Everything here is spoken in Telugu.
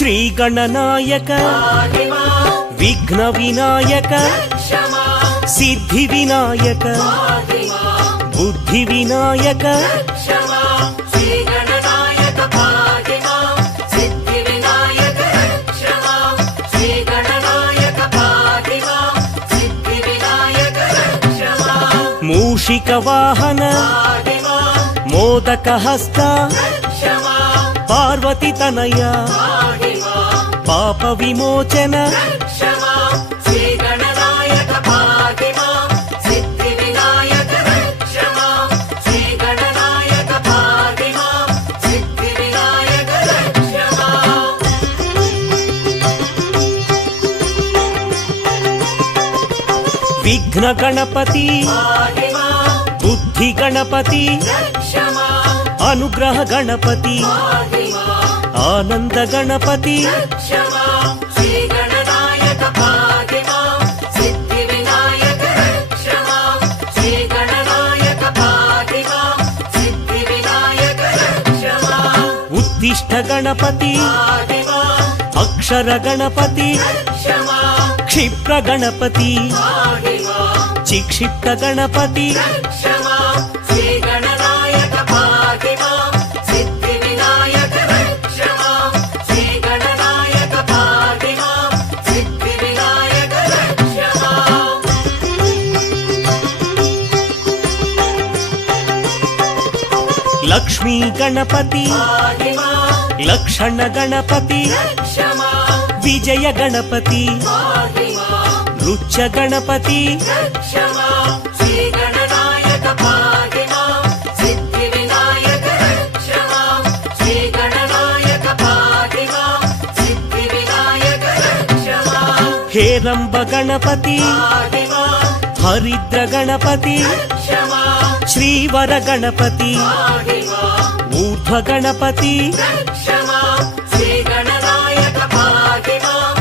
శ్రీ గణనాయక విఘ్న వినాయక సిద్ధి వినాయక బుద్ధి వినాయక మూషిక వాహన మోదక హస్త పార్వతి తనయ పాప విమోచన విఘ్న గణపతి బుద్ధి గణపతి అనుగ్రహ గణపతి ఆనంద గణపతి ఉత్తిష్ట గణపతి అక్షర గణపతి క్షిప్ర గణపతి చిక్షిప్త గణపతి లక్ష్మీ గణపతి లక్షణ గణపతి విజయ గణపతి రుచ్చ గణపతి హేరంబ గణపతి హరిద్ర గణపతి శ్రీవర గణపతి ఊర్ధ్వ గణపతి